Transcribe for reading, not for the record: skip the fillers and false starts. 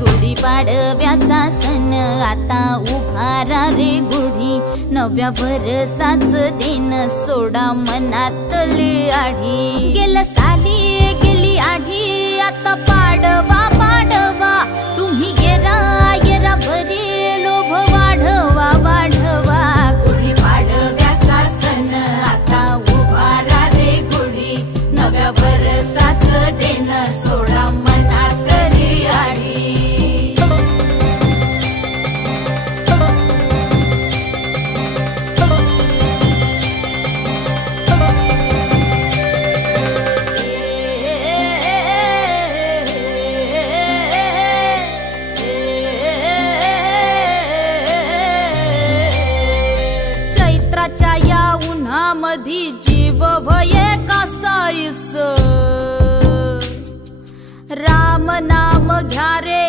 गुढीपाडव्याचा सण आता उभारा रे गुढी, नव्या वर्षाच दिन सोडा मनातली आढी। गेल्या साली गेली आढी, आता पाडवा पाडवा, तुम्ही येरा येरा भरी लोभ वाढवा वाढवा। गुढीपाडव्याचा सण आता उभारा रे गुढी, नव्या वर्षाच दिन सोडा मनातली आढी। चैत्राच्या या उन्हामधी जीव भये कासाईस, राम नाम घ्या रे